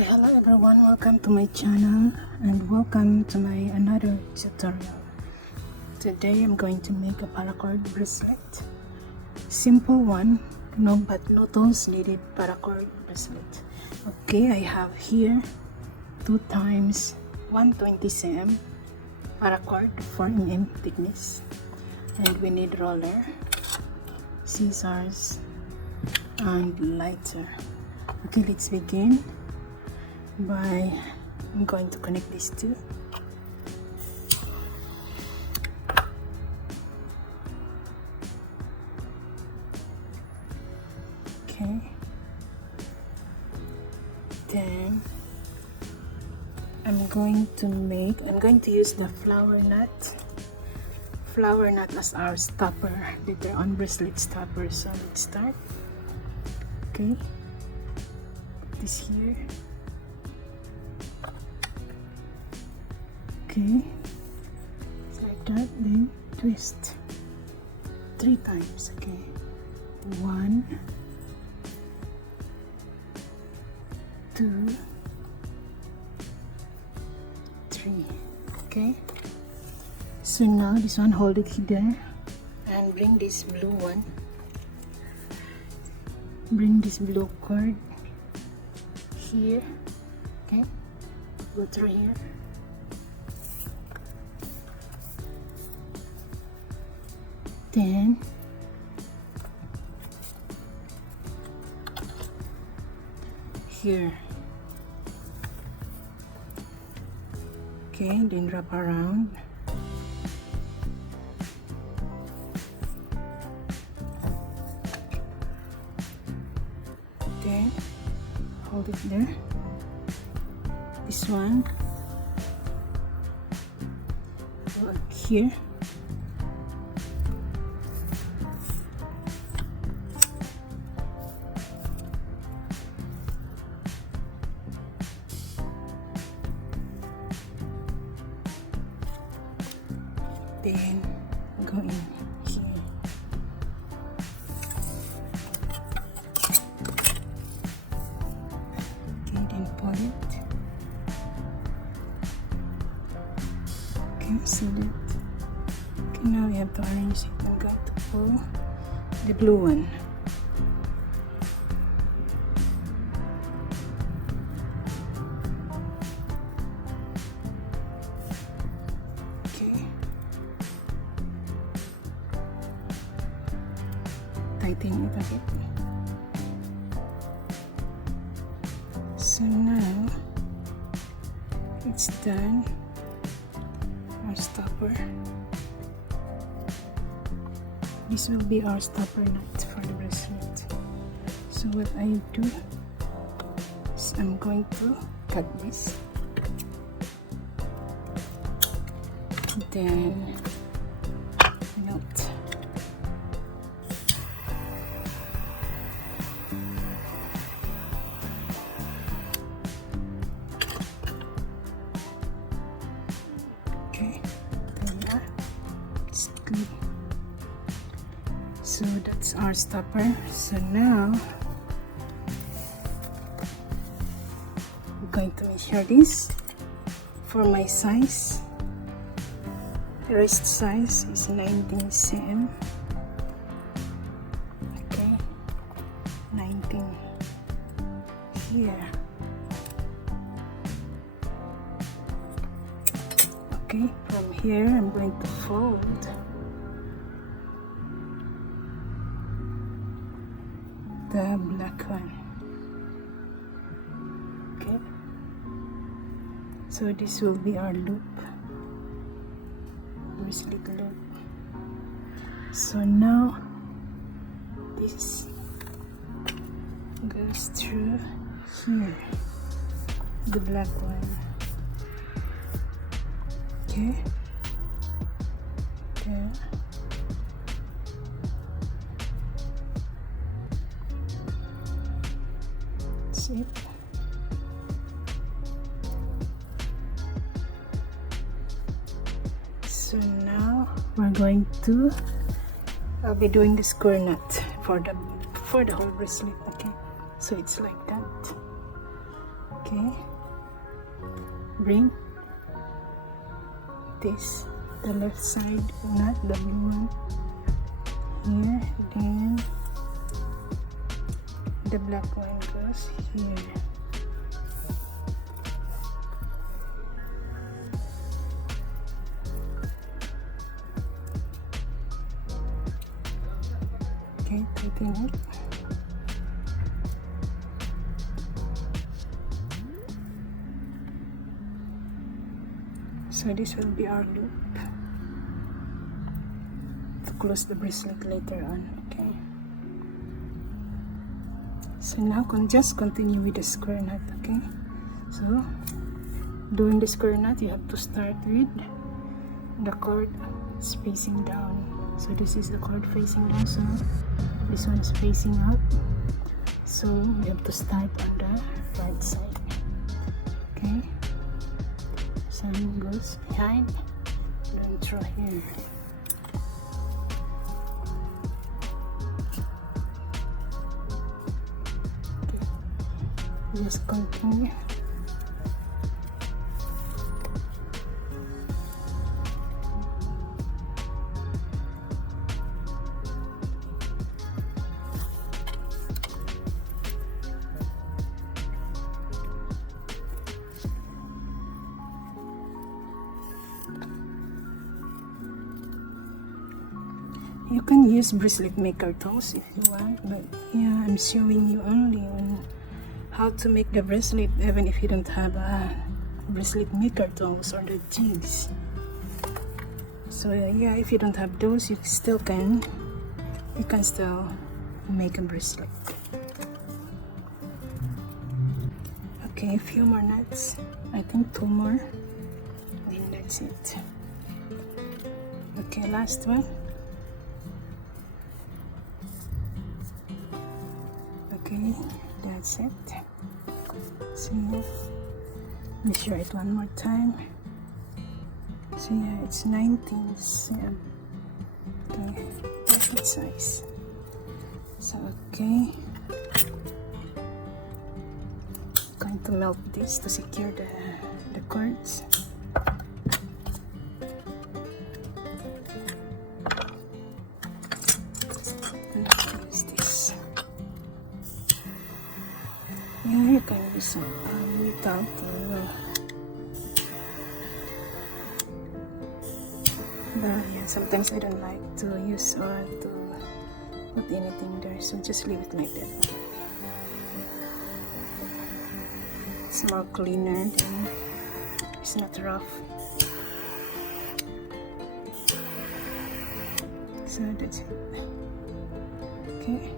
Okay, hello everyone, welcome to my channel and welcome to my another tutorial. Today I'm going to make a paracord bracelet. Simple one, but no tools needed paracord bracelet. Okay, I have here 2 times 120 cm paracord 4 mm thickness, and we need roller, scissors, and lighter. Okay, let's begin by I'm going to connect these two. Okay, then I'm going to use the flower nut as our stopper, later on bracelet stopper. So let's start. Okay, put this here. Okay, it's like that, then twist 3 times. Okay, 1, 2, 3. Okay, so now this one, hold it there and bring this blue one, bring this blue cord here. Okay, go through here. Then here. Okay, then wrap around. Then hold it there. This one here. Then go in here. Okay, then pull it. Okay, see that? Okay, now we have to arrange it. I'm going to pull the blue one. Tighten it a bit. So now it's done. Our stopper. This will be our stopper nut for the bracelet. So what I do is I'm going to cut this. Then melt. Good. So that's our stopper. So now I'm going to measure this for my size. The wrist size is 19 cm. Okay, 19 here. Okay, from here I'm going to fold the black one. Okay, so this will be our loop, bracelet loop. So now this goes through here, the black one. Okay, there. That's it. So now we're going to, I'll be doing the square nut for the whole bracelet. Okay, so it's like that. Okay, bring this, the left side, not the blue one, here, then the black one goes here. Okay, tighten it. So this will be our loop to close the bracelet later on. Okay. So now just continue with the square knot. Okay. So doing the square knot, you have to start with the cord facing down. So this is the cord facing down. So this one is facing up. So we have to start on the right side. Okay. Sun goes behind, then through here. Okay. Just continue. You can use bracelet maker tools if you want, but yeah, I'm showing you only on how to make the bracelet, even if you don't have a bracelet maker tools or the jigs. So yeah, if you don't have those, you can still make a bracelet. Okay, a few more knots. I think 2 more, and that's it. Okay, last one. Okay, that's it. So yeah, let me show it one more time. So yeah, it's 19 cm. Okay, perfect size. So okay, going to melt this to secure the cords. Yeah, you can use without but yeah, sometimes I don't like to use or to put anything there, so just leave it like that. It's more cleaner, then it's not rough. So that's it. Okay.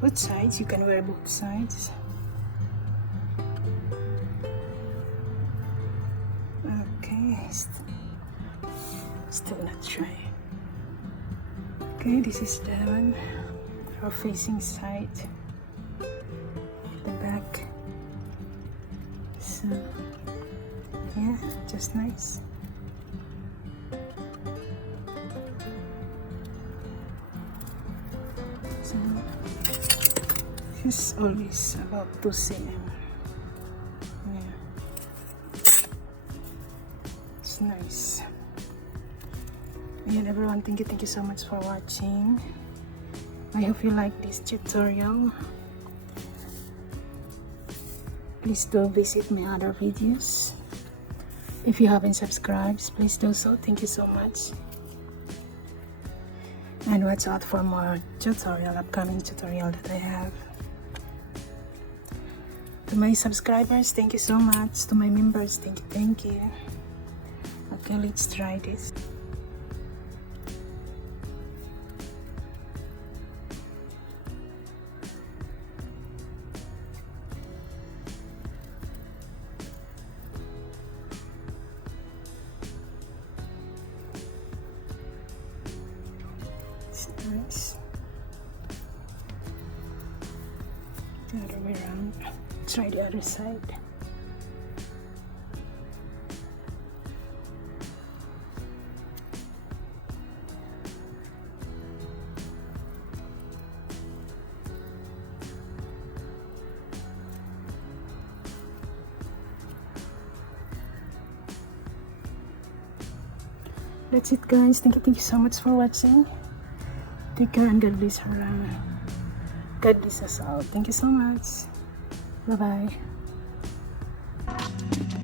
Both sides, you can wear both sides. Okay, still not dry. Okay, this is the one, our facing side, the back. So yeah, just nice. So it's always about 2 cm. Yeah, it's nice. Again, everyone, thank you so much for watching. I hope you like this tutorial. Please do visit my other videos. If you haven't subscribed, please do so. Thank you so much. And watch out for more upcoming tutorial that I have. To my subscribers, thank you so much. To my members, thank you. Okay, let's try this. It's nice. The other way around. Try the other side. That's it, guys. Thank you so much for watching. Take care and God bless her. God bless us all. Thank you so much. Bye bye.